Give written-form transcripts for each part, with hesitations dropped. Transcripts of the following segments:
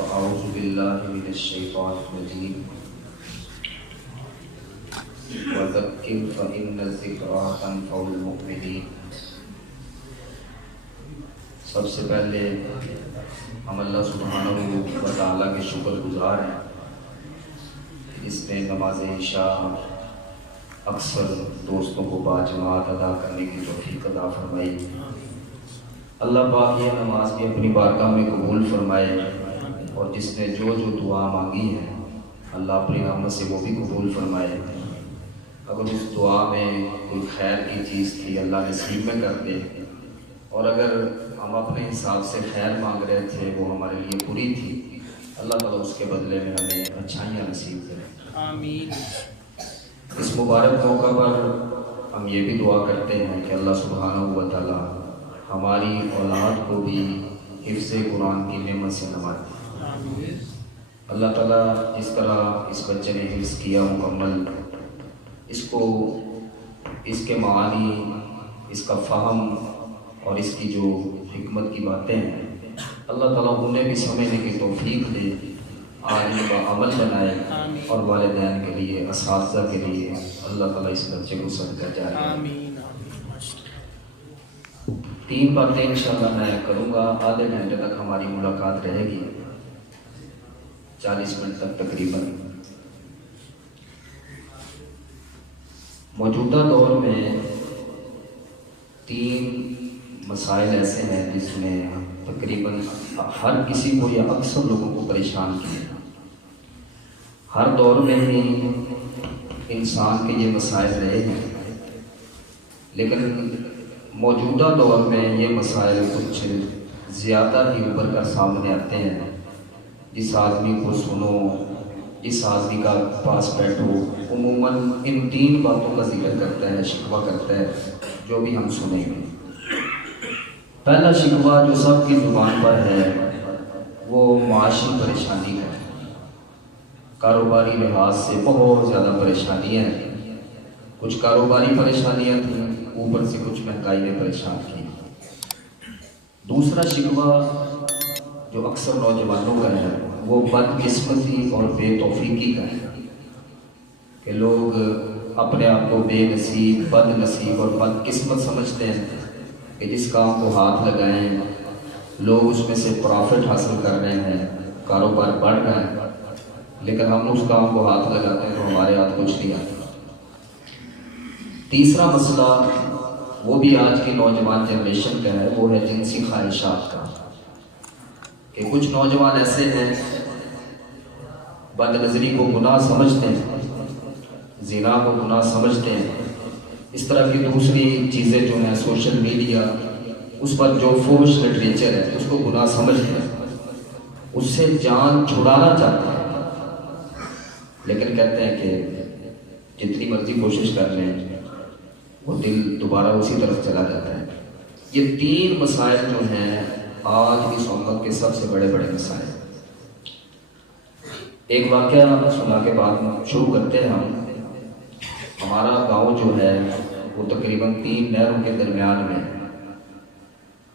فأعوذ بالله من الشيطان الرجيم وذكر فإن الذكرى تنفع المؤمنين۔ سب سے پہلے ہم اللہ سبحانہ و تعالیٰ کے شکر گزار ہیں، اس نے نماز عشاء اکثر دوستوں کو باجماعت ادا کرنے کی توفیق عطا فرمائی۔ اللہ پاک یہ نماز بھی اپنی بارگاہ میں قبول فرمائے، اور جس نے جو دعا مانگی ہے اللہ اپنی رحمت سے وہ بھی قبول فرمائے۔ اگر اس دعا میں کوئی خیر کی چیز تھی اللہ نصیب میں کر دے، اور اگر ہم اپنے حساب سے خیر مانگ رہے تھے وہ ہمارے لیے بری تھی، اللہ تعالیٰ اس کے بدلے میں ہمیں اچھائیاں نصیب کرے، آمین۔ اس مبارک موقع پر ہم یہ بھی دعا کرتے ہیں کہ اللہ سبحانہ و تعالیٰ ہماری اولاد کو بھی حفظ قرآن کی نعمت سے نوازے۔ اللہ تعالیٰ جس طرح اس بچے نے حفظ کیا مکمل، اس کو اس کے معانی، اس کا فہم اور اس کی جو حکمت کی باتیں ہیں، اللہ تعالیٰ انہیں بھی سمجھنے کی توفیق دے، آگے کا عمل بنائے، اور والدین کے لیے، اساتذہ کے لیے اللہ تعالیٰ اس بچے کو صدقہ جاری۔ 3 باتیں انشاءاللہ میں کروں گا، آدھے گھنٹے تک ہماری ملاقات رہے گی، 40 منٹ تک تقریباً۔ موجودہ دور میں 3 مسائل ایسے ہیں جس میں تقریباً ہر کسی کو یا اکثر لوگوں کو پریشان کیا۔ ہر دور میں ہی انسان کے یہ مسائل رہے ہیں، لیکن موجودہ دور میں یہ مسائل کچھ زیادہ ہی اوپر کا سامنے آتے ہیں۔ جس آدمی کو سنو، جس آدمی کا پاس بیٹھو، عموماً ان 3 باتوں کا ذکر کرتا ہے، شکوہ کرتا ہے، جو بھی ہم سنیں گے۔ پہلا شکوہ جو سب کی زبان پر ہے وہ معاشی پریشانی ہے، کاروباری لحاظ سے بہت زیادہ پریشانیاں ہیں۔ کچھ کاروباری پریشانیاں تھیں، اوپر سے کچھ مہنگائی نے پریشان کی۔ دوسرا شکوہ جو اکثر نوجوانوں کا ہے وہ بدقسمتی اور بے توفیقی کا ہے، کہ لوگ اپنے آپ کو بے نصیب، بد نصیب اور بدقسمت سمجھتے ہیں کہ جس کام کو ہاتھ لگائیں لوگ اس میں سے پروفٹ حاصل کر رہے ہیں، کاروبار بڑھ رہا ہے، لیکن ہم اس کام کو ہاتھ لگاتے ہیں تو ہمارے ہاتھ کچھ نہیں آتا۔ تیسرا مسئلہ وہ بھی آج کی نوجوان جنریشن کا ہے، وہ ہے جنسی خواہشات کا، کہ کچھ نوجوان ایسے ہیں بد نظری کو گناہ سمجھتے ہیں، زنا کو گناہ سمجھتے ہیں، اس طرح کی دوسری چیزیں جو ہیں سوشل میڈیا، اس پر جو فحش لٹریچر ہے اس کو گناہ سمجھتے ہیں، اس سے جان چھڑانا چاہتے ہیں، لیکن کہتے ہیں کہ جتنی مرضی کوشش کر لیں وہ دل دوبارہ اسی طرف چلا جاتا ہے۔ یہ 3 مسائل جو ہیں آج کی امت کے سب سے بڑے مسائل۔ ایک واقعہ سنا کے بعد شروع کرتے ہیں ہم۔ ہمارا گاؤں جو ہے وہ تقریباً 3 نہروں کے درمیان میں۔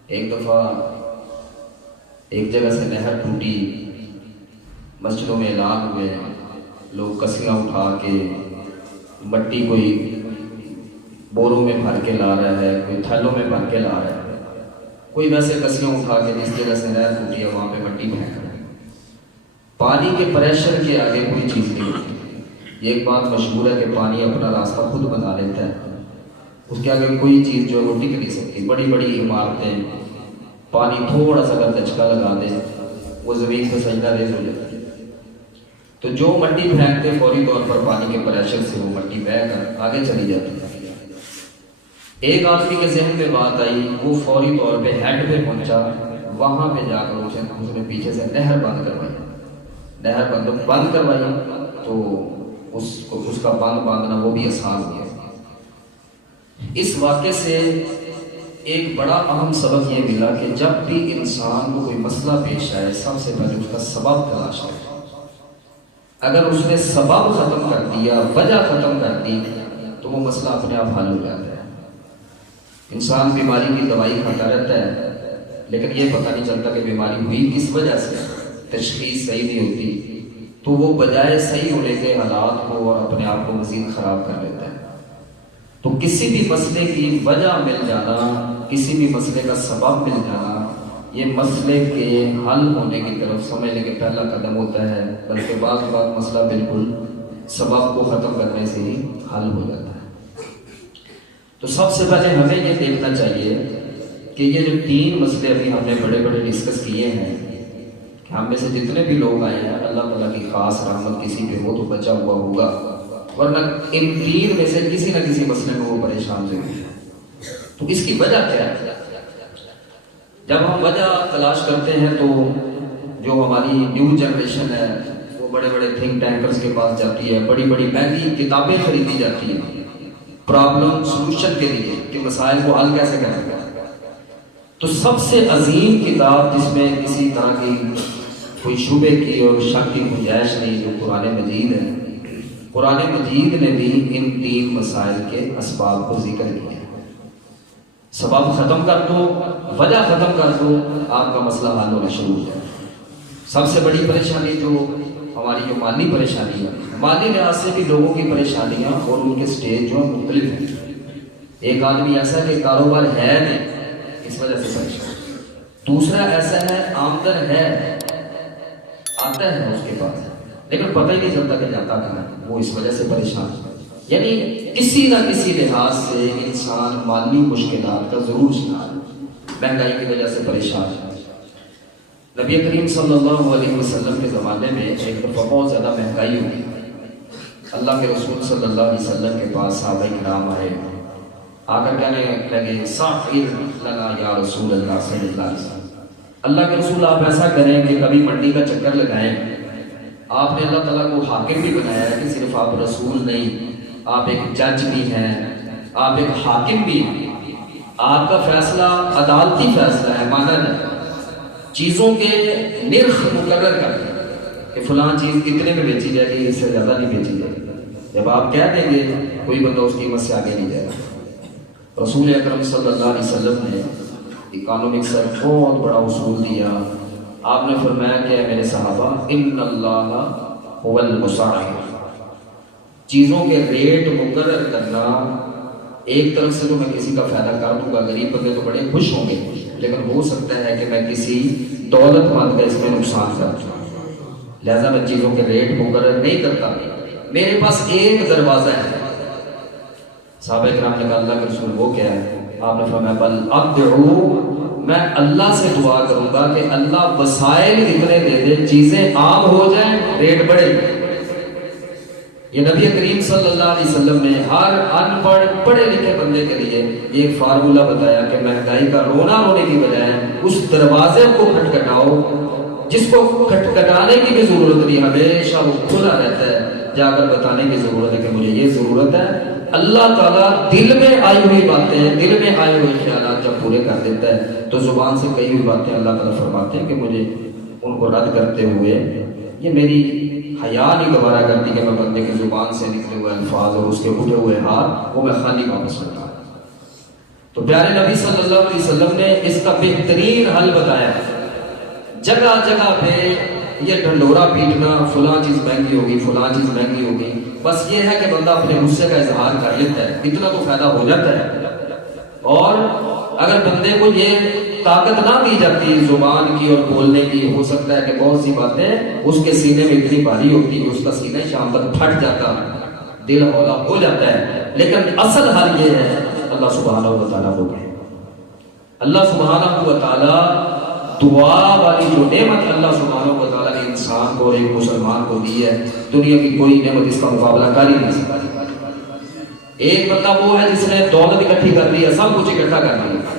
ایک دفعہ ایک جگہ سے نہر ٹوٹی، مسجدوں میں اعلان ہوئے، لوگ کسیاں اٹھا کے مٹی کوئی بوروں میں بھر کے لا رہا ہے، کوئی تھیلوں میں بھر کے لا رہا ہے، کوئی ویسے کسیاں اٹھا کے جس جگہ سے نہر ٹوٹی ہے وہاں پہ مٹی پھینک رہا ہے۔ پانی کے پریشر کے آگے کوئی چیز نہیں ہوتی۔ یہ ایک بات مشہور ہے کہ پانی اپنا راستہ خود بنا لیتا ہے، اس کے آگے کوئی چیز جو ہے وہ ٹک نہیں سکتی۔ بڑی بڑی عمارتیں، پانی تھوڑا سا اگر دھچکا لگا دے وہ زمین پہ سجدہ ریز ہو جاتی ہے۔ تو جو مٹی پھینکتے فوری طور پر پانی کے پریشر سے وہ مٹی بہہ کر آگے چلی جاتی ہے۔ ایک آدمی کے ذہن میں بات آئی، وہ فوری طور پہ ہیڈ پہ پہنچا، وہاں پہ جا کر اس نے پیچھے سے نہر بند کروائی۔ نہر بند کروائی تو اس کا بند باندھنا وہ بھی آسان ہو گیا۔ اس واقعے سے ایک بڑا اہم سبق یہ ملا کہ جب بھی انسان کو کوئی مسئلہ پیش آئے سب سے پہلے اس کا سبب تلاش کرے۔ اگر اس نے سبب ختم کر دیا، وجہ ختم کر دی، تو وہ مسئلہ اپنے آپ حل ہو جاتا ہے۔ انسان بیماری کی دوائی کھاتا رہتا ہے لیکن یہ پتہ نہیں چلتا کہ بیماری ہوئی کس وجہ سے۔ تشخیص صحیح نہیں ہوتی تو وہ بجائے صحیح ہونے کے حالات کو اور اپنے آپ کو مزید خراب کر لیتا ہے۔ تو کسی بھی مسئلے کی وجہ مل جانا، کسی بھی مسئلے کا سبب مل جانا، یہ مسئلے کے حل ہونے کی طرف سمجھنے کے پہلا قدم ہوتا ہے، بلکہ بعض مسئلہ بالکل سبب کو ختم کرنے سے ہی حل ہو جاتا ہے۔ تو سب سے پہلے ہمیں یہ دیکھنا چاہیے کہ یہ جو 3 مسئلے ابھی ہم نے بڑے بڑے ڈسکس کیے ہیں، کہ ہم میں سے جتنے بھی لوگ آئے ہیں اللہ تعالیٰ کی خاص رحمت کسی پہ ہو تو بچا ہوا ہوگا، ورنہ ان 3 میں سے کسی نہ کسی مسئلے میں وہ پریشان ضرور ہے۔ تو اس کی وجہ کیا ہے؟ جب ہم وجہ تلاش کرتے ہیں تو جو ہماری نیو جنریشن ہے وہ بڑے بڑے تھنک ٹینکرز کے پاس جاتی ہے، بڑی بڑی مہنگی کتابیں خریدی جاتی ہیں پرابلم سولوشن کے لیے کہ مسائل کو حل کیسے کریں گے۔ تو سب سے عظیم کتاب جس میں کسی طرح کی کوئی شبہ کی اور شک کی گنجائش نہیں، جو قرآن مجید ہے، قرآن مجید نے بھی ان 3 مسائل کے اسباب کو ذکر کیا ہے۔ سبب ختم کر دو، وجہ ختم کر دو، آپ کا مسئلہ حل ہونا شروع ہو جائے۔ سب سے بڑی پریشانی جو ہماری جو مالی پریشانی ہے، مالی لحاظ سے بھی لوگوں کی پریشانیاں اور ان کے سٹیج جو مختلف ہیں۔ ایک آدمی ایسا ہے کہ کاروبار ہے نہیں، اس وجہ سے پریشان۔ دوسرا ایسا ہے آمدن ہے، آتا ہے اس کے پاس، لیکن پتہ ہی نہیں چلتا کہ جاتا کہاں ہے، وہ اس وجہ سے پریشان۔ یعنی کسی نہ کسی لحاظ سے انسان مالی مشکلات کا ضرور شکار ہے، مہنگائی کی وجہ سے پریشان ہے۔ نبی کریم صلی اللہ علیہ وسلم کے زمانے میں ایک دفعہ بہت زیادہ مہنگائی ہوئی، اللہ کے رسول صلی اللہ علیہ وسلم کے پاس صحابہ کرام آئے، آ کر کہنے لگے ساخر لنا یا رسول اللہ صلی اللہ علیہ وسلم، اللہ کے رسول آپ ایسا کریں کہ کبھی منڈی کا چکر لگائیں۔ آپ نے اللہ تعالیٰ کو حاکم بھی بنایا ہے کہ صرف آپ رسول نہیں، آپ ایک جج بھی ہیں، آپ ایک حاکم بھی ہیں، آپ کا فیصلہ عدالتی فیصلہ ہے، مانا ہے چیزوں کے نرخ مقرر کرتے ہیں کہ فلاں چیز کتنے میں بیچی جائے گی، اس سے زیادہ نہیں بیچی جائے گی۔ جب آپ کہہ دیں گے کوئی بندہ اس قیمت سے آگے نہیں جائے گا۔ رسول اکرم صلی اللہ علیہ وسلم نے اکانومکس کا بہت بڑا اصول دیا۔ آپ نے فرمایا کہ اے میرے صحابہ، ان اللہ هو المسعر، چیزوں کے ریٹ مقرر کرنا، ایک طرف سے تو میں کسی کا فائدہ کر دوں گا، غریب بندے تو بڑے خوش ہوں گے، لیکن ہو سکتا ہے کہ میں کسی دولت مند کا اس میں نقصان کر دوں، لہذا میں چیزوں کے ریٹ مقرر نہیں کرتا، میرے پاس ایک دروازہ ہے۔ صحابہ کرام نے کہا اللہ کے رسول وہ کیا ہے؟ آپ نے فرمایا بل ادعو، میں اللہ سے دعا کروں گا کہ اللہ وسائل اتنے دے دے، چیزیں عام ہو جائیں، ریٹ بڑھے۔ یہ نبی کریم صلی اللہ علیہ وسلم نے ہر ان پڑھ پڑھے لکھے بندے کے لیے ایک فارمولہ بتایا کہ مہنگائی کا رونا رونے کی بجائے اس دروازے کو کھٹکھٹاؤ جس کو کھٹکھٹانے کی بھی ضرورت نہیں، ہمیشہ وہ کھلا رہتا ہے، جا کر بتانے کی ضرورت ہے کہ مجھے یہ ضرورت ہے۔ اللہ تعالیٰ دل میں آئی ہوئی باتیں، دل میں آئے ہوئے خیالات جب پورے کر دیتا ہے تو زبان سے کئی ہوئی باتیں اللہ تعالیٰ فرماتے ہیں کہ مجھے ان کو رد کرتے ہوئے یہ میری حیا نہیں گوارا کرتی کہ میں بندے کی زبان سے نکلے ہوئے الفاظ اور اس کے اٹھے ہوئے ہاتھ وہ میں خالی واپس کرتا ہوں۔ تو پیارے نبی صلی اللہ علیہ وسلم نے اس کا بہترین حل بتایا۔ جگہ جگہ پہ یہ ڈھنڈورا پیٹنا، فلاں چیز مہنگی ہوگی، فلاں چیز مہنگی ہوگی، بس یہ ہے کہ بندہ اپنے غصے کا اظہار کر لیتا ہے، اتنا تو فائدہ ہو جاتا ہے۔ اور اگر بندے کو یہ طاقت نہ دی جاتی زبان کی اور بولنے کی، ہو سکتا ہے کہ بہت سی باتیں اس کے سینے میں اتنی بھاری ہوتی کہ اس کا سینہ شام تک پھٹ جاتا، دل ہولا ہو جاتا ہے۔ لیکن اصل حل یہ ہے اللہ سبحانہ و تعالیٰ کو کہے، اللہ سبحانہ و تعالیٰ دعا والی جو نعمت اللہ سبحانہ و تعالیٰ نے انسان کو اور ایک مسلمان کو دی ہے، دنیا کی کوئی نعمت اس کا مقابلہ کر ہی نہیں سکتی۔ ایک بندہ وہ ہے جس نے دولت اکٹھی کر لی ہے، سب کچھ اکٹھا کر لیا۔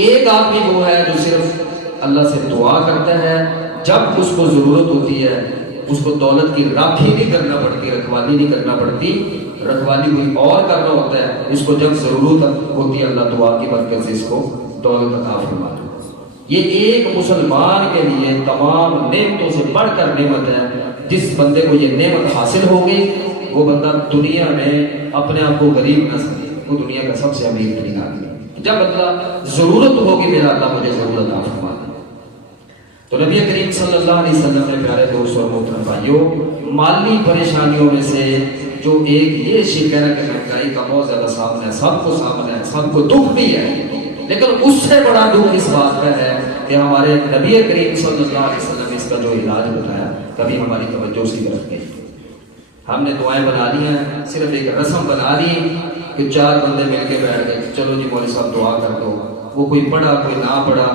ایک آدمی وہ ہے جو صرف اللہ سے دعا کرتا ہے، جب اس کو ضرورت ہوتی ہے اس کو دولت کی راکھی نہیں کرنا پڑتی، رکھوالی نہیں کرنا پڑتی، رکھوالی کوئی اور کرنا ہوتا ہے، اس کو جب ضرورت ہوتی ہے اللہ دعا کی برکت سے اس کو دولت عطا فرماتا ہے۔ یہ ایک مسلمان کے لیے تمام نعمتوں سے بڑھ کر نعمت ہے۔ جس بندے کو یہ نعمت حاصل ہوگی وہ بندہ دنیا میں اپنے آپ کو غریب نہ سمجھے، وہ دنیا کا سب سے امیر ترین آدمی ہے۔ جب اللہ ضرورت ہوگی میرا اللہ مجھے ضرورت عطا فرما دے۔ تو نبی کریم صلی اللہ علیہ وسلم نے پیارے دوست اور محترم بھائیوں مالی پریشانیوں میں سے جو ایک یہ شک ہے کہ مہنگائی کا بہت زیادہ سامنا ہے، سب کو دکھ بھی ہے، لیکن اس سے بڑا دکھ اس بات کا ہے کہ ہمارے نبی کریم صلی اللہ علیہ وسلم نے اس کا جو علاج بتایا کبھی ہماری توجہ اسی طرف گئی۔ ہم نے دعائیں بنا لی ہیں، صرف ایک رسم بنا لی کہ 4 بندے مل کے بیٹھ گئے، چلو جی مولوی صاحب دعا کر دو، وہ کوئی پڑھا کوئی نہ پڑھا،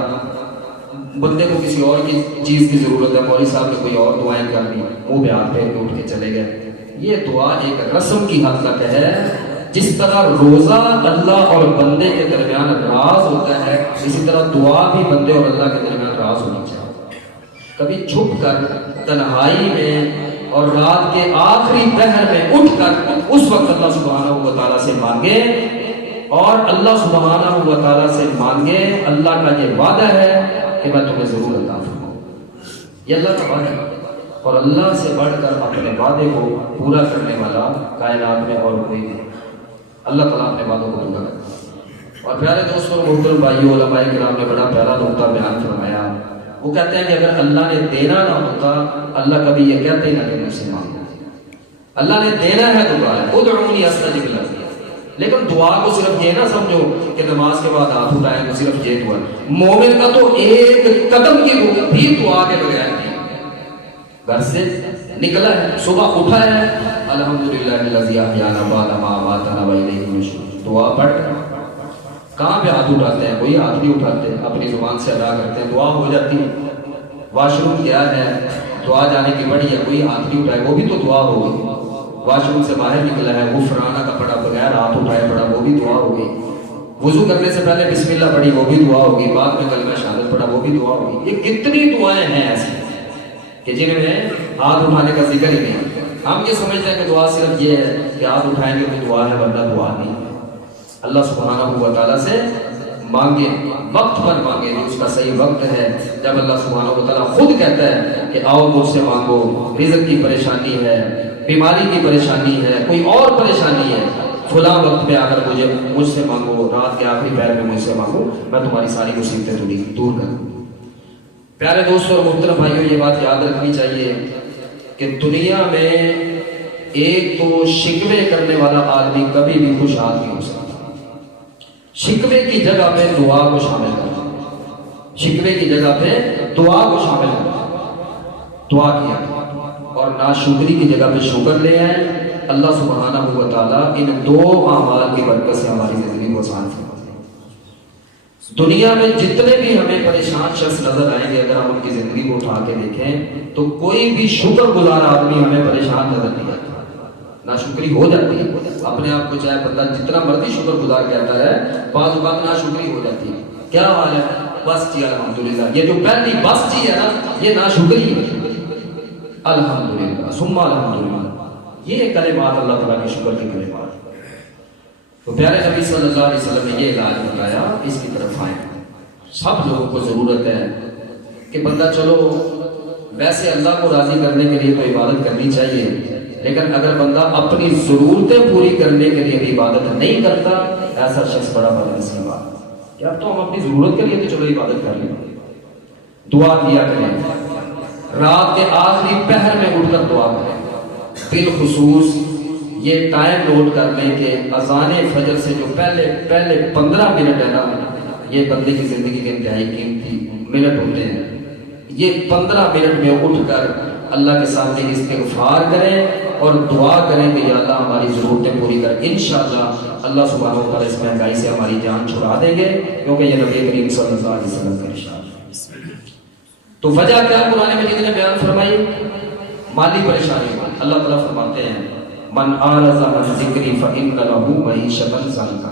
بندے کو کسی اور کی چیز کی ضرورت ہے، مولوی صاحب نے کوئی اور دعائیں کر دی، منہ پہ ہاتھ پھیر کے اٹھ کے چلے گئے۔ یہ دعا ایک رسم کی حد تک ہے، جس طرح روزہ اللہ اور بندے کے درمیان راز ہوتا ہے، اسی طرح دعا بھی بندے اور اللہ کے درمیان راز ہونی چاہیے۔ کبھی چھپ کر تنہائی میں اور رات کے آخری پہر میں اٹھ کر اس وقت اللہ سبحانہ و تعالیٰ سے مانگے، اور اللہ سبحانہ و تعالیٰ سے مانگے، اللہ کا یہ وعدہ ہے کہ میں تمہیں ضرور عطا فرماؤں۔ یہ اللہ کا وعدہ ہے، اور اللہ سے بڑھ کر اپنے وعدے کو پورا کرنے والا کائنات میں اور کوئی نہیں۔ اللہ تعالیٰ اپنے وعدوں کو پورا کرتا ہے۔ اور پیارے دوستوں محترم بھائیوں، علماء کرام نے بڑا پیارا نقطہ بیان فرمایا۔ وہ کہتے ہیں کہ اگر اللہ نے دینا نہ ہوتا، اللہ کبھی یہ کہتے ہی نہ کہ مجھ سے مانگو۔ اللہ نے دینا ہے تو کہا ہے ادعونی استجب لکم، لیکن دعا کو صرف یہ نہ سمجھو کہ نماز کے بعد ہاتھ اٹھائیں تو صرف یہ دعا۔ مومن کا تو ایک قدم کی بھی دعا کے بغیر نہیں، گھر سے نکلا ہے، صبح اٹھا ہے، الحمدللہ الذی احیانا بعد ما اماتنا والیہ النشور، دعا پڑھ۔ کہاں پہ ہاتھ اٹھاتے ہیں؟ کوئی ہاتھ نہیں اٹھاتے، اپنی زبان سے ادا کرتے ہیں، دعا ہو جاتی ہے۔ واش روم گیا ہے، دعا جانے کی پڑی ہے، کوئی ہاتھ نہیں اٹھائے، وہ بھی تو دعا ہو گئی۔ واش روم سے باہر نکلا ہے، غفرانہ کا پڑھا بغیر ہاتھ اٹھائے پڑھا، وہ بھی دعا ہو گئی۔ وضو کرنے سے پہلے بسم اللہ پڑھی، وہ بھی دعا ہو گئی۔ بعد میں کلمہ شہادت پڑھا، وہ بھی دعا ہو گئی۔ یہ کتنی دعائیں ہیں ایسی کہ جن میں ہاتھ اٹھانے کا ذکر ہی نہیں۔ ہم یہ سمجھتے ہیں کہ دعا صرف یہ ہے کہ ہاتھ اٹھائیں گے تو دعا ہے، ورنہ دعا نہیں ہے۔ اللہ سبحانہ و تعالیٰ سے مانگے، وقت پر مانگے، جو اس کا صحیح وقت ہے، جب اللہ سبحانہ و تعالیٰ خود کہتا ہے کہ آؤ مجھ سے مانگو، رزق کی پریشانی ہے، بیماری کی پریشانی ہے، کوئی اور پریشانی ہے، فلاں وقت پہ آ کر مجھ سے مانگو، رات کے آخری پہر میں مجھ سے مانگو، میں تمہاری ساری مصیبتیں دور کروں۔ پیارے دوستوں اور محترم بھائیوں، یہ بات یاد رکھنی چاہیے کہ دنیا میں ایک تو شکوے کرنے والا آدمی کبھی بھی خوشحال نہیں ہو سکتا۔ شکوے کی جگہ پہ دعا کو شامل کرنا، شکوے کی جگہ پہ دعا کو شامل کرنا، دعا کیا، اور ناشکری کی جگہ پہ شکر لے آئیں۔ اللہ سبحانہ و تعالیٰ ان 2 اعمال کی برکت سے ہماری زندگی کو آسان فرمائے۔ دنیا میں جتنے بھی ہمیں پریشان شخص نظر آئیں گے، اگر ہم ان کی زندگی کو اٹھا کے دیکھیں تو کوئی بھی شکر گزار آدمی ہمیں پریشان نظر نہیں آتا۔ ناشکری ہو جاتی ہے اپنے آپ کو، چاہے بندہ جتنا مرضی شکر گزار کہتا ہے، بعض اوقات ناشکری ہو جاتی ہے۔ کیا حال ہے؟ بس جی الحمدللہ۔ یہ جو پہلی بس جی ہے نا، یہ ناشکری ہے۔ الحمدللہ ثم الحمدللہ، یہ کلمات اللہ تعالیٰ کے شکر کے کلمات۔ تو پیارے نبی صلی اللہ علیہ وسلم نے یہ علاج بتایا، اس کی طرف آئیں۔ سب لوگوں کو ضرورت ہے کہ بندہ چلو ویسے اللہ کو راضی کرنے کے لیے تو عبادت کرنی چاہیے، لیکن اگر بندہ اپنی ضرورتیں پوری کرنے کے لیے بھی عبادت نہیں کرتا، ایسا شخص بڑا بدنصیب ہے۔ کہ اب تو ہم اپنی ضرورت کے لیے تو چلو عبادت کر لیں، دعا کیا کریں، رات کے آخری پہر میں اٹھ کر دعا کریں۔ بالخصوص یہ ٹائم نوٹ کر لیں کہ اذان فجر سے جو پہلے 15 منٹ ہے نا، یہ بندے کی زندگی کے انتہائی قیمتی منٹ ہوتے ہیں۔ یہ 15 منٹ میں اٹھ کر اللہ کے سامنے استغفار کریں اور دعا کریں کہ یا اللہ ہماری ضرورتیں پوری کر۔ انشاءاللہ اللہ سبحانہ و تعالیٰ اس مہنگائی سے ہماری جان چھڑا دیں گے، کیونکہ یہ نبی کریم صلی اللہ علیہ وسلم کا ارشاد ہے۔ تو وجہ کیا قرآن مجید نے بیان فرمائی؟ مالی پریشانی۔ اللہ تعالیٰ فرماتے ہیں من اعرض عن ذکری فإن له معیشۃ ضنکا،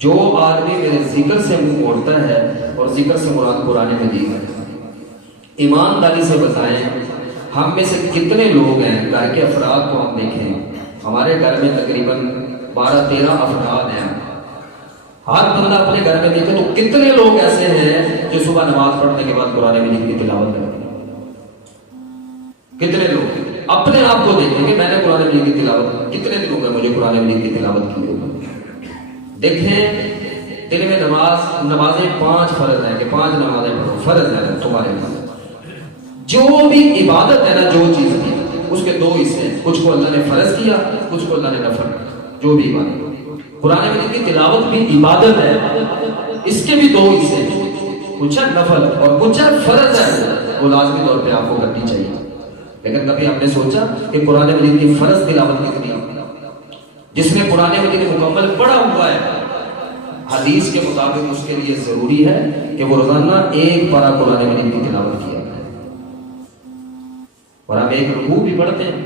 جو آدمی میرے ذکر سے منہ موڑتا ہے، اور ذکر سے مراد قرآن مجید ہے۔ ایمانداری سے بتائیں ہم میں سے کتنے لوگ ہیں، گھر کے افراد کو ہم دیکھیں، ہمارے گھر میں تقریباً 12-13 افراد ہیں۔ ہر بندہ اپنے گھر میں دیکھے تو کتنے لوگ ایسے ہیں جو صبح نماز پڑھنے کے بعد قرآن مجید کی تلاوت کرتے ہیں؟ کتنے لوگ؟ اپنے آپ کو دیکھیں کہ میں نے قرآن مجید کی تلاوت کتنے دنوں میں مجھے قرآن مجید کی تلاوت کی ہوگی۔ دیکھیں دن میں نمازیں 5 فرض ہیں کہ 5 نمازیں پڑھو، فرض ہے تمہارے پاس۔ جو بھی عبادت ہے نا، جو چیز کی اس کے دو حصے ہیں، کچھ کو اللہ نے فرض کیا، کچھ کو اللہ نے نفل کیا۔ جو بھی عبادت، قرآن مجید کی تلاوت بھی عبادت ہے، اس کے بھی دو حصے ہیں، کچھ ہے نفل اور کچھ ہے فرض ہے، وہ لازمی طور پہ آپ کو کرنی چاہیے۔ لیکن کبھی ہم نے سوچا کہ قرآن مجید کی فرض تلاوت کتنی ہے؟ جس نے قرآن مجید مکمل پڑھا ہوا ہے، حدیث کے مطابق اس کے لیے ضروری ہے کہ وہ روزانہ ایک پارہ قرآن مجید کی تلاوت کیا ہے۔ اور ہم ایک رکوع بھی پڑھتے ہیں،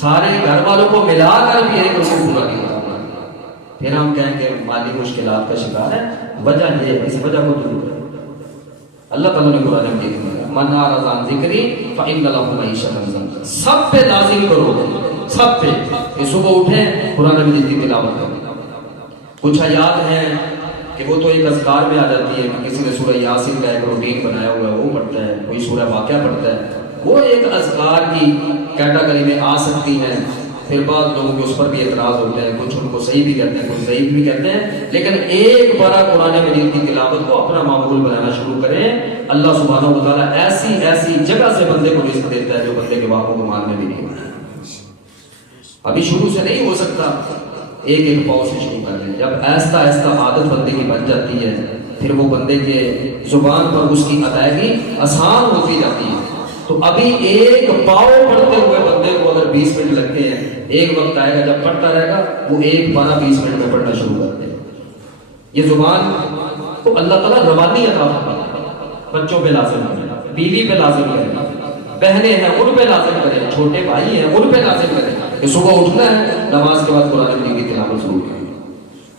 سارے گھر والوں کو ملا کر بھی ایک رکوع پورا نہیں ہوتا، پھر ہم کہیں کہ مالی مشکلات کا شکار ہے۔ وجہ یہ ہے، اس وجہ کو دور کریں۔ اللہ تعالیٰ نے قرآن مجید میں من اعرض عن ذکری فإن له معیشۃ ضنکا، سب پہ لازم کرو، سب پہ کہ صبح اٹھیں قرآن مجید کی تلاوت کریں۔ کچھ آیات ہیں کہ وہ تو ایک اذکار میں آ جاتی ہے کہ کسی نے سورہ یاسین کا ایک روٹین بنایا ہوا ہے وہ پڑھتا ہے، کوئی سورہ واقعہ پڑھتا ہے، وہ ایک اذکار کی کیٹیگری میں آ سکتی ہیں۔ پھر بعض لوگوں کے اس پر بھی اعتراض ہوتے ہیں، کچھ ان کو صحیح بھی کہتے ہیں، کچھ ضعیف بھی کہتے ہیں، لیکن ایک بار قرآن مجید کی تلاوت کو اپنا معمول بنانا شروع کریں۔ اللہ سبحانہ و تعالیٰ ایسی ایسی جگہ سے بندے کو رزق دیتا ہے جو بندے کے باپوں کو ماننے بھی نہیں ہوتا۔ ابھی شروع سے نہیں ہو سکتا، ایک ایک پاؤں سے شروع کر لیں۔ جب ایسا ایسا عادت بندے کی بن جاتی ہے، پھر وہ بندے کے زبان پر اس کی ادائیگی آسان ہوتی جاتی ہے۔ تو ابھی ایک پاؤں پڑھتے ہوئے بندے کو اگر 20 منٹ لگتے ہیں، ایک وقت آئے گا جب پڑھتا رہے گا وہ ایک پارہ 20 منٹ میں پڑھنا شروع کر دے۔ یہ زبان کو اللہ تعالیٰ روانی عطا فرماتا ہے۔ بچوں پہ لازم کریں، بیوی پہ لازم کریں، بہنیں ہیں ان پہ لازم کریں، چھوٹے بھائی ہیں ان پہ لازم کریں کہ صبح اٹھنا ہے، نماز کے بعد قرآن مجید کی تلاوت ضرور کریں۔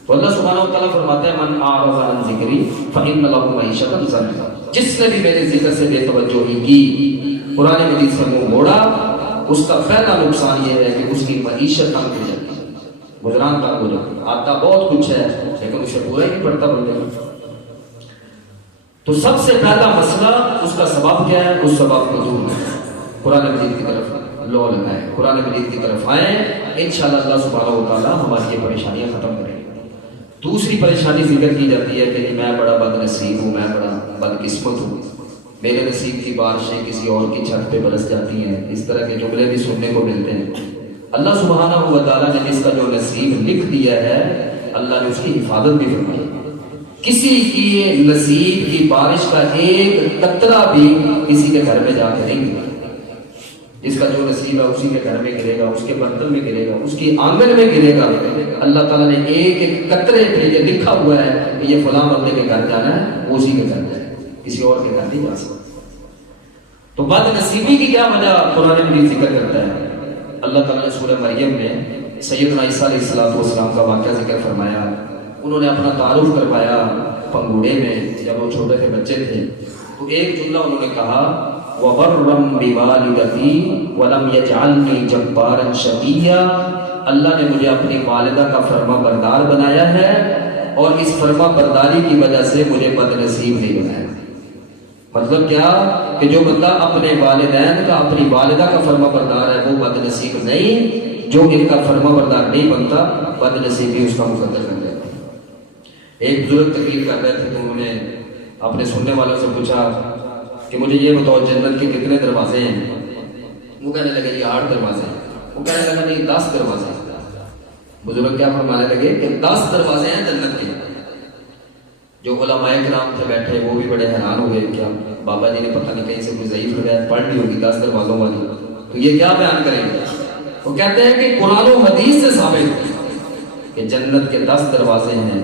تو اللہ سبحانہ و تعالیٰ فرماتے ہیں من اعرض عن ذکری فإن له معیشۃ ضنکا، جس نے بھی میرے ذکر سے بے توجہی کی، قرآن مجید سے منہ موڑا، اس کا پہلا نقصان یہ ہے کہ اس کی معیشت تنگ ہو جاتی ہے، گزران تنگ ہو جاتی ہے۔ آتا بہت کچھ ہے لیکن اسے پورا ہی نہیں پڑتا بندے۔ تو سب سے پہلا مسئلہ اس کا سبب کیا ہے؟ اس سبب کو دور کریں، قرآن مجید کی طرف لو لگائیں، قرآن مجید کی طرف آئیں، انشاءاللہ اللہ سبحانہ و تعالیٰ ہماری یہ پریشانیاں ختم کریں گے۔ دوسری پریشانی ذکر کی جاتی ہے کہ میں بڑا بد نصیب ہوں، میں بڑا بد قسمت ہوں، میرے نصیب کی بارشیں کسی اور کی چھت پہ برس جاتی ہیں، اس طرح کے جملے بھی سننے کو ملتے ہیں۔ اللہ سبحانہ و تعالیٰ نے جس کا جو نصیب لکھ دیا ہے، اللہ نے اس کی حفاظت بھی فرمائی۔ کسی کی نصیب کی بارش کا ایک قطرہ بھی کسی کے گھر میں جا کے نہیں گرے، جس کا جو نصیب ہے اسی کے گھر میں گرے گا، اس کے برتن میں گرے گا، اس کی آنگن میں گرے گا۔ اللہ تعالیٰ نے ایک ایک قطرے پہ یہ لکھا ہوا ہے کہ یہ فلاں بندے کے گھر جانا ہے، وہ اسی کے گھر جائے، کسی اور کے گھر نہیں جا سکتا۔ تو بد نصیبی کی کیا وجہ قرآن مجید ذکر کرتا ہے؟ اللہ تعالیٰ نے سورہ مریم میں سیدنا عیسیٰ علیہ السلام کا واقعہ ذکر فرمایا۔ انہوں نے اپنا تعارف کروایا پنگوڑے میں جب وہ چھوٹے سے بچے تھے، تو ایک جملہ انہوں نے کہا وَبَرًّا بِوَالِدَتِي وَلَمْ يَجْعَلْنِي جَبَّارًا شَقِيًّا، اللہ نے مجھے اپنی والدہ کا فرما بردار بنایا ہے اور اس فرما برداری کی وجہ سے مجھے بد نصیب نہیں بنایا۔ مطلب کیا کہ جو بندہ اپنے والدین کا، اپنی والدہ کا فرما بردار ہے وہ بد نصیب نہیں، جو ان کا فرما بردار نہیں بنتا بد نصیبی اس کا مقدر کر جاتا ہے۔ ایک بزرگ تقریر کر رہے تھے تو انہوں نے اپنے سننے والوں سے پوچھا کہ مجھے یہ بتاؤ جنت کے کتنے دروازے ہیں؟ وہ کہنے لگے یہ 8 دروازے ہیں۔ وہ کہنے لگا نہیں 10 دروازے ہیں۔ بزرگ کیا فرمانے لگے کہ 10 دروازے ہیں جنت کے۔ جو علماء کرام تھے بیٹھے وہ بھی بڑے حیران ہوئے، کیا بابا جی نے پتہ نہیں کہیں سے کوئی ضعیف روایت پڑھ لی ہوگی 10 دروازوں والی، تو یہ کیا بیان کریں گے؟ وہ کہتے ہیں کہ قرآن و حدیث سے ثابت ہے کہ جنت کے 10 دروازے ہیں،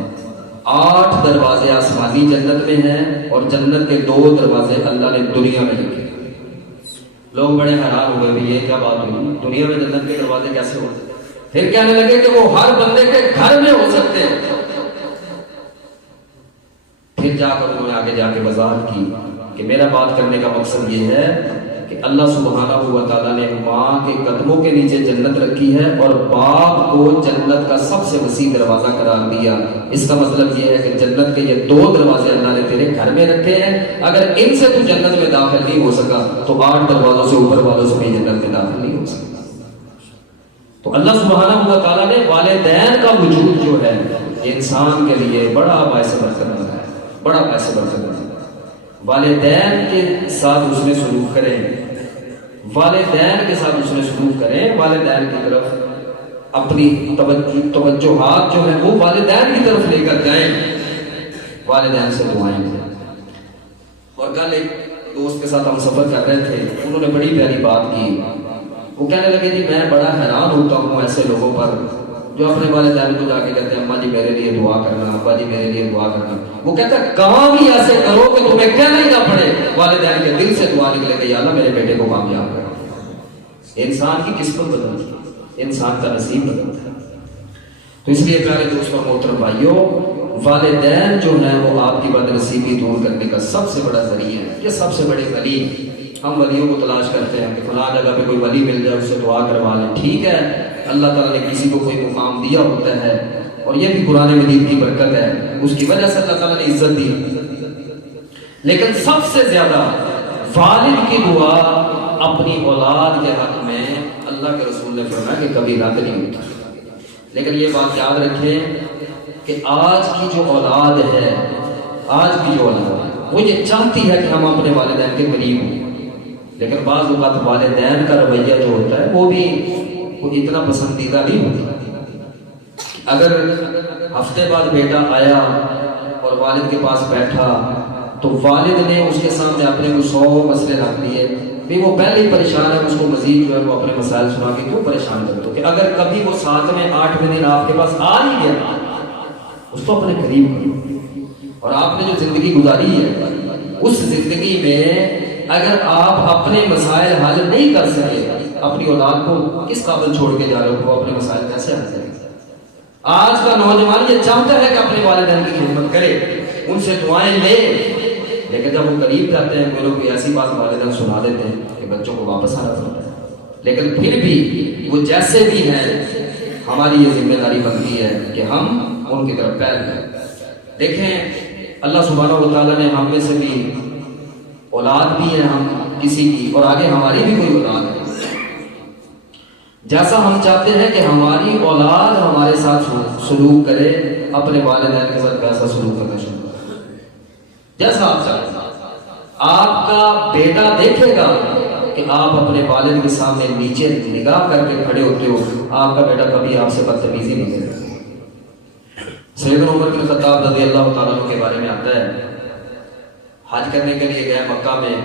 8 دروازے آسمانی جنت میں ہیں اور جنت کے 2 دروازے اللہ نے دنیا میں رکھے۔ لوگ بڑے حیران ہوئے بھی یہ کیا بات ہوئی، دنیا میں جنت کے دروازے کیسے ہوتے؟ پھر کہنے لگے کہ وہ ہر بندے کے گھر میں ہو سکتے ہیں۔ پھر جا کر انہوں نے آگے جا کے وضاحت کی کہ میرا بات کرنے کا مقصد یہ ہے کہ اللہ سبحانہ و تعالیٰ نے ماں کے قدموں کے نیچے جنت رکھی ہے اور باپ کو جنت کا سب سے وسیع دروازہ قرار دیا۔ اس کا مطلب یہ ہے کہ جنت کے یہ 2 دروازے اللہ نے تیرے گھر میں رکھے ہیں، اگر ان سے تو جنت میں داخل نہیں ہو سکا تو 8 دروازوں سے اوپر والوں سے بھی جنت میں داخل نہیں ہو سکا۔ تو اللہ سبحانہ و تعالیٰ نے والدین کا وجود جو ہے انسان کے لیے بڑا باعث برکت ہے، بڑا باعث برکت ہے۔ والدین کے ساتھ اس نے سلوک کریں، والدین کے ساتھ اس نے سلوک کریں، والدین کی طرف اپنی توجہات جو ہے وہ والدین کی طرف لے کر جائیں، والدین سے دعائیں کریں۔ اور کل ایک دوست کے ساتھ ہم سفر کر رہے تھے، انہوں نے بڑی پیاری بات کی، وہ کہنے لگے جی میں بڑا حیران ہوتا ہوں ایسے لوگوں پر جو اپنے والدین کو جا کے کہتے ہیں اماں جی میرے لیے دعا کرنا، ابا جی میرے لیے دعا کرنا۔ وہ کہتا ہے کام ہی ایسے کرو کہ تمہیں کہنا ہی نہ پڑے، والدین کے دل سے دعا نکلے کہ یا اللہ میرے بیٹے کو کامیاب کر۔ انسان کی قسمت بدلتی ہے، انسان کا نصیب بدلتا ہے۔ تو اس لیے پیارے دوستوں محترم بھائیوں، والدین جو ہیں وہ آپ کی بد نصیبی دور کرنے کا سب سے بڑا ذریعہ ہے۔ یہ سب سے بڑے ولی، ہم ولیوں کو تلاش کرتے ہیں کہ فلاں جگہ پہ کوئی ولی مل جائے اس سے دعا کروا لیں، ٹھیک ہے، اللہ تعالیٰ نے کسی کو کوئی مقام دیا ہوتا ہے اور یہ بھی قرآن مجید کی برکت ہے، اس کی وجہ سے اللہ تعالیٰ نے عزت دی، لیکن سب سے زیادہ والد کی دعا اپنی اولاد کے حق میں اللہ کے رسول نے فرمایا کہ کبھی رد نہیں ہوتی۔ لیکن یہ بات یاد رکھیں کہ آج کی جو اولاد ہے، آج کی جو اولاد ہے وہ یہ چاہتی ہے کہ ہم اپنے والدین کے قریب ہوں، لیکن بعض اوقات والدین کا رویہ جو ہوتا ہے وہ بھی اتنا پسندیدہ نہیں ہوتا۔ اگر ہفتے بعد بیٹا آیا اور والد کے پاس بیٹھا تو والد نے اس کے سامنے اپنے کو 100 مسئلے رکھ لیے، بھی وہ پہلے ہی پریشان ہے، اس کو مزید جو ہے وہ اپنے مسائل سنا کے کیوں پریشان کر دو، کہ اگر کبھی وہ 7ویں 8ویں دن آپ کے پاس آ ہی گیا اس کو اپنے قریب کرو، اور آپ نے جو زندگی گزاری ہے اس زندگی میں اگر آپ اپنے مسائل حل نہیں کر سکے، اپنی اولاد کو کس قابل چھوڑ کے جا رہے ہو، وہ اپنے مسائل کیسے حل کرے؟ آج کا نوجوان یہ چاہتا ہے کہ اپنے والدین کی خدمت کرے، ان سے دعائیں لے، لیکن جب وہ قریب جاتے ہیں وہ لوگ کوئی ایسی بات والدین سنا دیتے ہیں کہ بچوں کو واپس آنا پڑتا ہے۔ لیکن پھر بھی وہ جیسے بھی ہیں ہماری یہ ذمہ داری بنتی ہے کہ ہم ان کی طرف پہل کریں۔ دیکھیں اللہ سبحانہ و تعالیٰ نے ہم میں سے بھی اولاد بھی ہے ہم کسی کی، اور آگے ہماری بھی کوئی اولاد ہے، جیسا ہم چاہتے ہیں کہ ہماری اولاد ہمارے ساتھ سلوک کرے، اپنے والدین کے ساتھ ویسا سلوک کرنا شروع کرے جیسا آپ چاہتے ہیں۔ آپ کا بیٹا دیکھے گا کہ آپ اپنے والد کے سامنے نیچے نگاہ کر کے کھڑے ہوتے ہو، آپ کا بیٹا کبھی آپ سے بدتمیزی نہیں کرے گا۔ سیدنا عمر بن خطاب رضی اللہ تعالیٰ عنہ کے بارے میں آتا ہے، حج کرنے کے لیے گئے مکہ میں،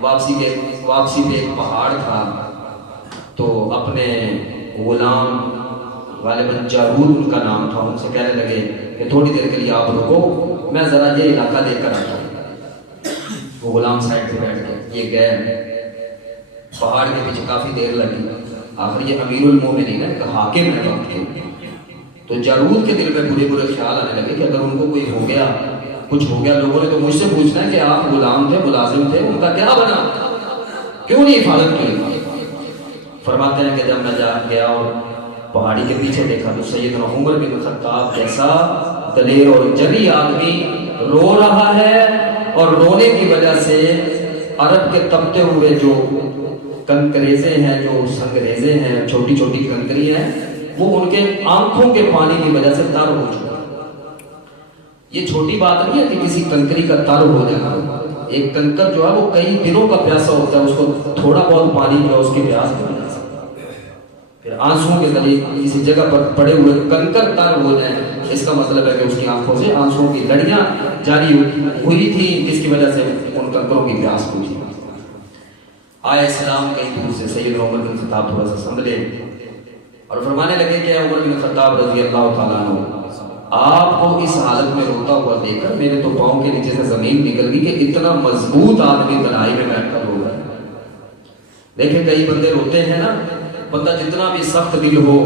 واپسی پہ ایک پہاڑ تھا، تو اپنے غلام غالباً جارود ان کا نام تھا، ان سے کہنے لگے کہ تھوڑی دیر کے لیے آپ رکو، میں ذرا یہ علاقہ دیکھ کر آتا ہوں۔ وہ غلام سائڈ پہ بیٹھ کے یہ گئے، پہاڑ کے پیچھے کافی دیر لگی، آخر یہ امیر المومنین ہے کہ حاکم ہے وقت کے، تو جارود کے دل میں برے برے خیال آنے لگے کہ اگر ان کو کوئی ہو گیا، کچھ ہو گیا، لوگوں نے تو مجھ سے پوچھنا ہے کہ آپ غلام تھے، ملازم تھے، ان کا کیا بنا، کیوں نہیں حفاظت کی؟ فرماتے ہیں کہ جب میں جا گیا اور پہاڑی کے پیچھے دیکھا تو سیدنا عمر بن خطاب جیسا دلیر اور جری آدمی رو رہا ہے، اور رونے کی وجہ سے عرب کے تپتے ہوئے جو کنکریزے ہیں، جو سنگریزے ہیں، چھوٹی چھوٹی کنکری ہیں، وہ ان کے آنکھوں کے پانی کی وجہ سے تر ہو چکا۔ یہ چھوٹی بات نہیں ہے کہ کسی کنکری کا تر ہو جانا، ایک کنکر جو ہے وہ کئی دنوں کا پیاسا ہوتا ہے، اس کو تھوڑا بہت پانی جو اس کی پیاس نہیں بنا سکتا، پھر آنسوؤں کے ذریعے کسی جگہ پر پڑے ہوئے کنکر تر ہو جائیں، اس کا مطلب ہے کہ اس کی آنکھوں سے آنسوؤں کی لڑیاں جاری ہوئی تھی، جس کی وجہ سے ان کنکروں کی پیاس بجھی۔ آئے اسلام کئی دور سے، سیدنا عمر بن خطاب تھوڑا سا سنبھلے اور فرمانے لگے کہ عمر بن خطاب رضی اللہ تعالیٰ عنہ، آپ کو اس حالت میں روتا ہوا دیکھ کر میرے تو پاؤں کے نیچے سے زمین نکل گئی کہ اتنا مضبوط آدمی تنہائی میں بیٹھ کر رو رہا ہے۔ دیکھیں کئی بندے روتے ہیں نا، بندہ جتنا بھی سخت دل ہو،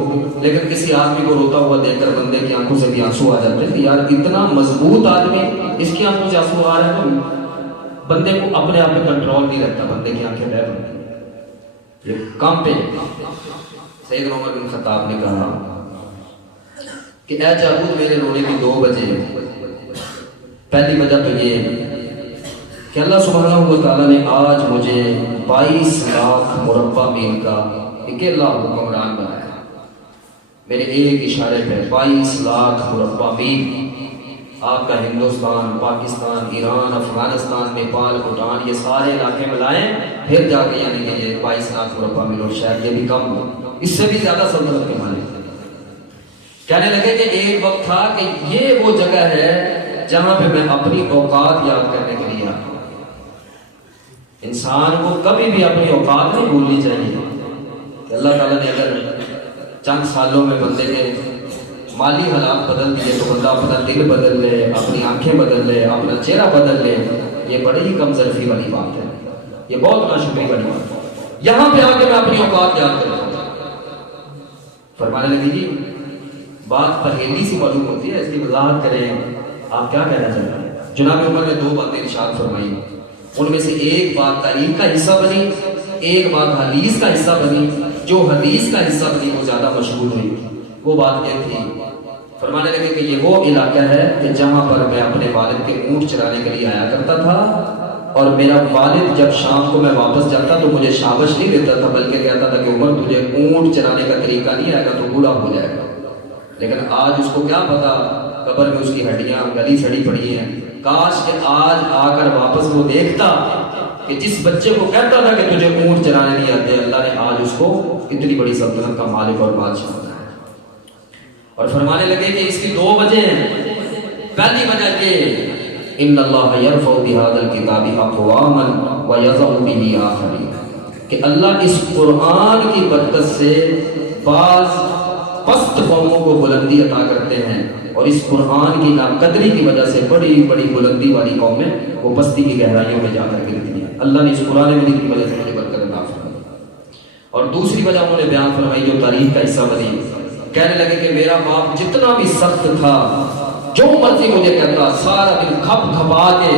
لیکن کسی آدمی کو روتا ہوا دیکھ کر بندے کی آنکھوں سے بھی آنسو آ جاتے ہیں کہ یار اتنا مضبوط آدمی، اس کی آنکھوں سے آنسو آ رہے ہیں، تو بندے کو اپنے آپ پہ کنٹرول نہیں رہتا، بندے کی آنکھیں بہہ پڑتی ہیں، یہ کام پہ۔ سیدنا عمر بن خطاب نے کہا کہ اے جارود، میرے رونے کی 2 وجہ ہیں۔ پہلی وجہ تو یہ کہ اللہ سبحانہ و تعالیٰ نے آج مجھے 22 لاکھ مربع میل کا اکیلا حکمران بنایا، میرے ایک اشارے پہ 22 لاکھ مربع میل، آپ کا ہندوستان، پاکستان، ایران، افغانستان، نیپال، بھوٹان، یہ سارے علاقے ملائیں پھر جا کے یعنی کہ یہ 22 لاکھ مربع میل شاید یہ بھی کم ہو، اس سے بھی زیادہ سلطنت کے مالک کہنے لگے کہ ایک وقت تھا کہ یہ وہ جگہ ہے جہاں پہ میں اپنی اوقات یاد کرنے کے لیے آتا ہوں۔ انسان کو کبھی بھی اپنی اوقات نہیں بھولنی چاہیے کہ اللہ تعالیٰ نے اگر چند سالوں میں بندے کے مالی حالات بدل دیے تو بندہ اپنا دل بدل لے، اپنی آنکھیں بدل لے، اپنا چہرہ بدل لے، یہ بڑی ہی کم ظرفی والی بات ہے، یہ بہت ناشکری والی بات ہے۔ یہاں پہ آ کے میں اپنی اوقات یاد کرتا ہوں۔ فرمانے لگی جی بات پہلی سی معلوم ہوتی ہے، اس کی وضاحت کریں آپ کیا کہنا چاہتے ہیں؟ جناب عمر نے 2 باتیں ارشاد فرمائی، ان میں سے ایک بات تاریخ کا حصہ بنی، ایک بات حدیث کا حصہ بنی۔ جو حدیث کا حصہ بنی وہ زیادہ مشہور ہوئی، وہ بات یہ تھی، فرمانے لگے کہ یہ وہ علاقہ ہے کہ جہاں پر میں اپنے والد کے اونٹ چرانے کے لیے آیا کرتا تھا، اور میرا والد جب شام کو میں واپس جاتا تو مجھے شابش نہیں دیتا تھا، بلکہ کہتا تھا کہ عمر تجھے اونٹ چرانے کا طریقہ نہیں آئے گا تو بوڑھا ہو جائے گا۔ لیکن آج اس کو کیا پتا، قبر میں اس کی ہڈیاں گلی سڑی پڑی ہیں، کاش کہ آج آ کر واپس وہ دیکھتا کہ جس بچے کو کہتا تھا کہ تجھے اونٹ چرانے نہیں آتے، اللہ نے آج اس کو اتنی بڑی سلطنت کا مالک اور بادشاہ بنایا۔ اور فرمانے لگے کہ اس کی 2 وجہ ہیں۔ پہلی وجہ یہ ان اللہ یرفع بهذا الکتاب اقواما ویضع به آخرین، کہ اللہ اس قرآن کی برکت سے بعض پست قوموں کو بلندی عطا کرتے ہیں، اور اس قرآن کی ناقدری کی وجہ سے بڑی بڑی بلندی والی قومیں وہ پستی کی گہرائیوں میں جا کر گرتی ہیں۔ اللہ نے اس قرآن مجید کی وجہ سے مجھے برکت عطا فرمائی۔ اور دوسری وجہ انہوں نے بیان فرمائی جو تاریخ کا حصہ بنی، کہنے لگے کہ میرا باپ جتنا بھی سخت تھا، جو مرضی مجھے کہتا، سارا دن کھپ کھپا کے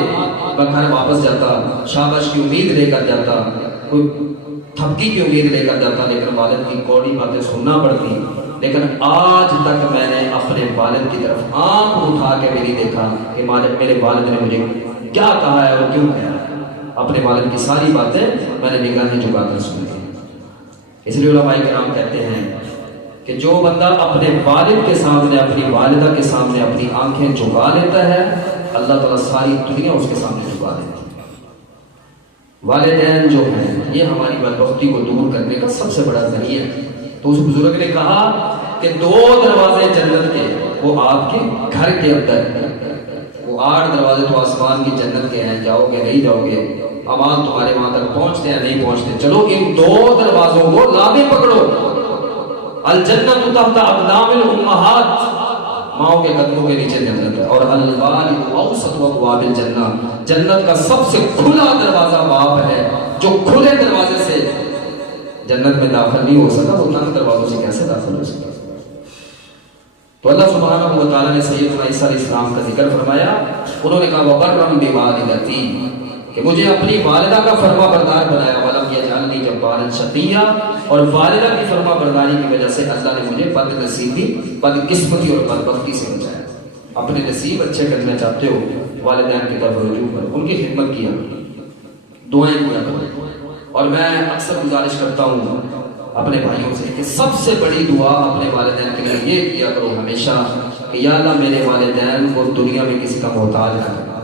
میں گھر واپس جاتا، شاباش کی امید لے کر جاتا، کوئی تھپکی کی امید لے کر جاتا، لیکن والد کی کوڑی باتیں سننا پڑتی۔ لیکن آج تک میں نے اپنے والد کی طرف آنکھ اٹھا کے بھی نہیں دیکھا کہ میرے والد نے مجھے کیا کہا ہے اور کیوں کہا ہے۔ اپنے والد کی ساری باتیں میں نے نگاہیں جھکا کر سنی۔ اس لیے علماء کرام کہتے ہیں کہ جو بندہ اپنے والد کے سامنے، اپنی والدہ کے سامنے اپنی آنکھیں جھکا لیتا ہے، اللہ تعالیٰ ساری دنیا اس کے سامنے جھکا دیتی ہے۔ والدین جو ہیں یہ ہماری بدبختی کو دور کرنے کا سب سے بڑا ذریعہ ہے۔ تو اس بزرگ نے کہا کہ 2 دروازے جنت کے وہ آپ کے گھر کے اندر ہیں، وہ 8 دروازے تو آسمان کی جنت کے ہیں، جاؤ گے نہیں جاؤ گے، امان تمہارے وہاں تک پہنچتے ہیں نہیں پہنچتے، چلو ان 2 دروازوں کو لازم پکڑو۔ الجنت تحت اقدام الامہات، ماؤں کے قدموں کے نیچے جنت ہے، اور الوالد اوسط ابواب الجنہ، جنت کا سب سے کھلا دروازہ باپ ہے، جو کھلے دروازے سے جنت میں داخل نہیں ہو سکا وہ تنگ دروازوں سے کیسے داخل ہو سکا۔ تو اللہ سبحانہ و تعالیٰ نے سیدنا عیسیٰ علیہ السلام کا ذکر فرمایا، انہوں نے کہا وَبَرًّا بِوَالِدَتِي، کہ مجھے اپنی والدہ کا فرما بردار بنایا، وَلَمْ يَجْعَلْنِي جَبَّارًا شَقِيًّا، اور والدہ کی فرما برداری کی وجہ سے اللہ نے مجھے بد نصیبی، بد قسمتی اور بدبختی سے بچایا۔ اپنے نصیب اچھے کرنا چاہتے ہو، والدین کی طرف رجوع کرو، ان کی خدمت کیا، دعائیں کیا کرو۔ اور میں اکثر گزارش کرتا ہوں اپنے بھائیوں سے کہ سب سے بڑی دعا اپنے والدین کے لیے یہ کیا کرو ہمیشہ کہ یا اللہ میرے والدین کو دنیا میں کسی کا محتاج نہ کرنا،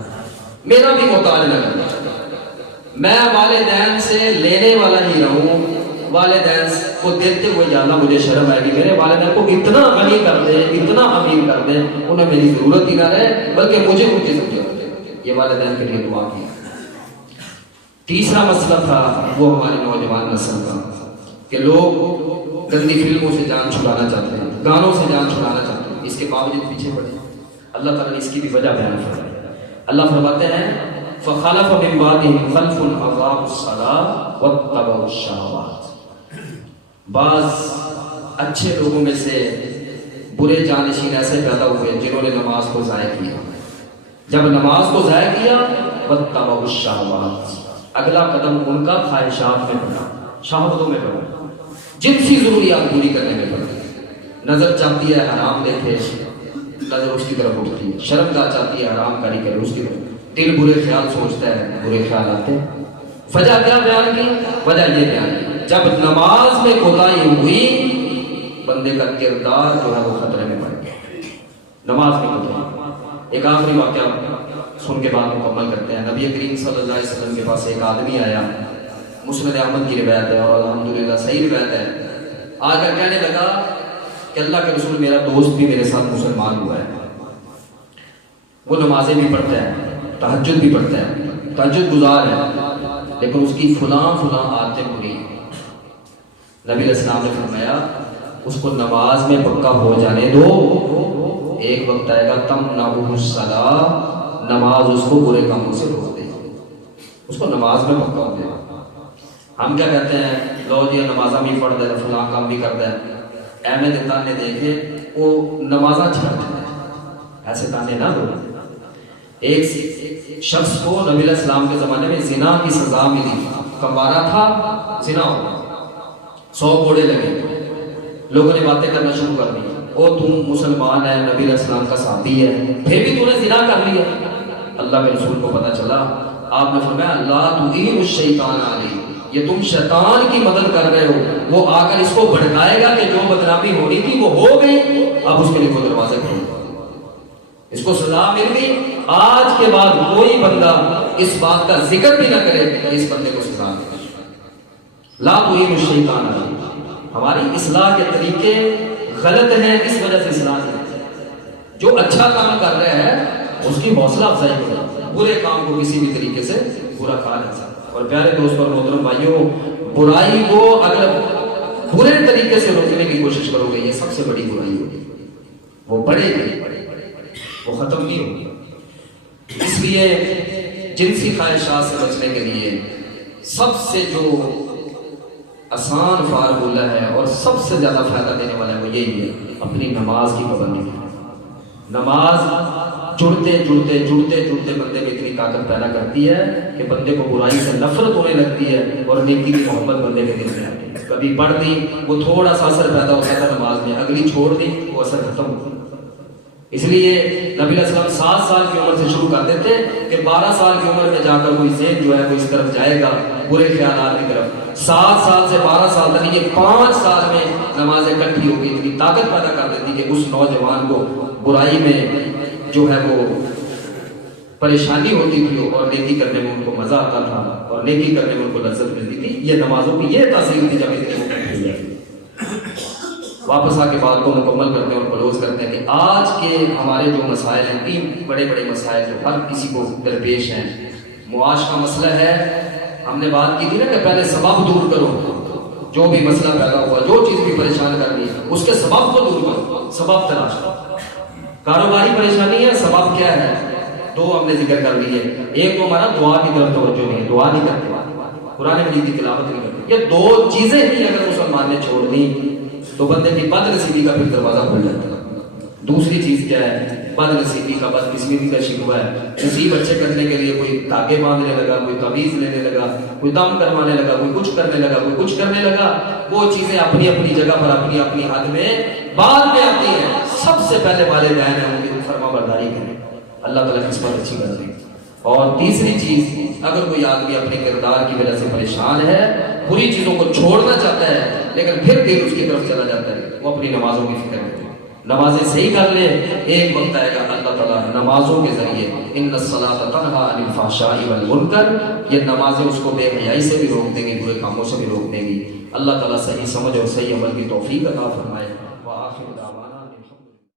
میرا بھی محتاج نہ کرنا، میں والدین سے لینے والا ہی رہوں، والدین کو دیتے ہوئے یا اللہ مجھے شرم آئے گی، میرے والدین کو اتنا غنی کر دے، اتنا امیر کر دے، انہیں میری ضرورت ہی نہ رہے بلکہ مجھے ان کی ضرورت ہے۔ یہ والدین کے لیے دعا کی۔ تیسرا مسئلہ تھا وہ ہماری نوجوان نسل کا کہ لوگ گندی فلموں سے جان چھڑانا چاہتے ہیں، گانوں سے جان چھڑانا چاہتے ہیں، اس کے باوجود پیچھے پڑے۔ اللہ تعالیٰ نے اس کی بھی وجہ بیان فرمائی۔ اللہ فرماتے ہیں فَخَلَفَ مِن بَعْدِهِمْ خَلْفٌ أَضَاعُوا الصَّلَاةَ وَاتَّبَعُوا الشَّهَوَاتِ، بعض اچھے لوگوں میں سے برے جانشین ایسے پیدا ہوئے جنہوں نے نماز کو ضائع کیا۔ جب نماز کو ضائع کیا وَاتَّبَعُوا الشَّهَوَاتِ، اگلا قدم ان کا خواہشات میں پڑا، شہوتوں میں پڑا، جنسی ضروریات پوری کرنے میں پڑا۔ نظر چاہتی ہے حرام دیکھے، نظر اس کی طرف اٹھتی ہے، شرمگاہ چاہتی ہے حرام کاری کرے اس کی طرف، دل برے خیال سوچتا ہے برے خیال آتے ہیں۔ وجہ کیا بیان کی؟ وجہ یہ بیان کی جب نماز میں کوتاہی ہوئی بندے کا کردار جو ہے وہ خطرے میں پڑ گیا۔ نماز میں کوتاہی، ایک آخری واقعہ سن کے بعد مکمل کرتے ہیں. نبی کریم صلی اللہ علیہ وسلم کے پاس ایک آدمی آیا, مسند احمد کی روایت ہے اور الحمدللہ صحیح روایت ہے. آ کر کہنے لگا کہ اللہ کے رسول, میرا دوست بھی میرے ساتھ مسلمان ہوا ہے, وہ نمازیں بھی پڑھتا ہے, تہجد بھی پڑھتا ہے, تہجد گزار ہے, لیکن اس کی فلاں عادتیں بری ہیں. نبی علیہ السلام نے فرمایا اس کو نماز میں پکا ہو جانے دو, ایک وقت آئے گا تمنعہ الصلاۃ, نماز اس کو برے کاموں سے روک دے گی, اس کو نماز میں پکا ہو جائے گا. ہم کیا کہتے ہیں, لو جی نمازاں بھی پڑھ دے, فلاں کام بھی کرتا ہے, احمد انسان نے دیکھے وہ نمازاں چھڑ دیتا ہے, ایسے تانے نہ دو. ایک شخص کو نبی علیہ السلام کے زمانے میں زنا کی سزا ملی, کمارا تھا, زنا ہو گیا, 100 کوڑے لگے, لوگوں نے باتیں کرنا شروع کر دی, او تم مسلمان ہے, نبی علیہ السلام کا صحابی ہے, پھر بھی تو نے زنا کر لیا. اللہ کے رسول کو پتہ چلا, آپ نے فرمایا اللہ تعین الشیطان علی, یہ تم شیطان کی مدد کر رہے ہو, وہ آ کر اس کو بھڑکائے گا کہ جو بدنامی ہونی تھی وہ ہو گئی, اب اس کے لیے کوئی دروازہ کھول, اس کو سزا مل گئی. آج کے بعد کوئی بندہ اس بات کا ذکر بھی نہ کرے کہ اس بندے کو سزا ملی. لا تعین الشیطان علی, ہماری اصلاح کے طریقے غلط ہیں, اس وجہ سے اصلاح نہیں. جو اچھا کام کر رہے ہیں اس کی حوصلہ افزائی کرو, برے کام کو کسی بھی طریقے سے برا کہا نہیں سکتا. اور پیارے دوست اور محترم بھائیوں, برائی کو اگر برے طریقے سے روکنے کی کوشش کرو گے, یہ سب سے بڑی برائی ہوگی, وہ بڑھے گی, وہ ختم نہیں ہوگی. اس لیے جنسی خواہشات سے بچنے کے لیے سب سے جو آسان فارمولہ ہے اور سب سے زیادہ فائدہ دینے والا ہے وہ یہی ہے, اپنی نماز کی پابندی. نماز جڑتے بندے میں اتنی طاقت پیدا کرتی ہے کہ بندے کو برائی سے نفرت ہونے لگتی ہے اور نیکی کی محبت بندے کے دل میں آتی ہے. کبھی پڑھ دی, وہ تھوڑا سا اثر پیدا ہوتا تھا نماز میں, اگلی چھوڑ دی, وہ اثر ختم ہو. اس لیے نبی علیہ السلام 7 سال کی عمر سے شروع کر دیتے کہ 12 سال کی عمر میں جا کر کوئی ذہن جو ہے وہ اس طرف جائے گا, برے خیالات کی طرف. 7 سال سے 12 سال تک, یہ 5 سال میں نمازیں اکٹھی ہو گئی, اتنی طاقت پیدا کر دیتی کہ اس نوجوان کو برائی میں جو ہے وہ پریشانی ہوتی تھی اور نیکی کرنے میں ان کو مزہ آتا تھا اور نیکی کرنے میں ان کو لذت ملتی تھی. یہ نمازوں کی یہ تاثیر تھی جب اتنی اکٹھی ہوئی. واپس آ کے بات کو مکمل کرتے ہیں اور کلوز کرتے ہیں کہ آج کے ہمارے جو مسائل ہیں, 3 بڑے مسائل جو ہر کسی کو درپیش ہیں. معاش کا مسئلہ ہے, ہم نے بات کی تھی نا کہ پہلے سبب دور کرو, جو بھی مسئلہ پیدا ہوا, جو چیز بھی پریشان کر رہی ہے اس کے سبب کو دور کرو, سبب تلاش کرو. کاروباری پریشانی ہے, سبب کیا ہے, 2 ہم نے ذکر کر لی ہے. ایک تو ہمارا دعا کی طرف توجہ نہیں ہے, دعا نہیں کرتے, قرآن مجید کی تلاوت نہیں کرتے. یہ 2 چیزیں ہی اگر مسلمان نے چھوڑ دی تو بندے کی بد نصیبی کا پھر دروازہ کھل جاتا ہے. دوسری چیز کیا ہے, بد نصیبی کا, بد قسمتی کا شکوہ ہے. نصیب اچھے کرنے کے لیے کوئی دھاگے باندھنے لگا, کوئی تعویذ لینے لگا, کوئی دم کروانے لگا, کوئی کچھ کرنے لگا, کوئی کچھ کرنے لگا. وہ چیزیں اپنی اپنی جگہ پر اپنی اپنی حد میں بعد میں آتی ہیں. سب سے پہلے والدین ہیں, ان کی فرما برداری کریں, اللہ تعالیٰ کی قسمت اچھی کر دے. اور تیسری چیز, اگر کوئی آدمی اپنے کردار کی وجہ سے پریشان ہے, بری چیزوں کو چھوڑنا چاہتا ہے لیکن پھر دل اس کی طرف چلا جاتا ہے, وہ اپنی نمازوں کی فکر کرے, نمازیں صحیح کر لے. ایک وقت آئے گا اللہ تعالیٰ نمازوں کے ذریعے ان الصلاۃ تنہی عن الفحشاء والمنکر, یہ نمازیں اس کو بے حیائی سے بھی روک دیں گی, برے کاموں سے بھی روک دیں گی. اللہ تعالیٰ صحیح سمجھ اور صحیح عمل کی توفیق عطا فرمائے.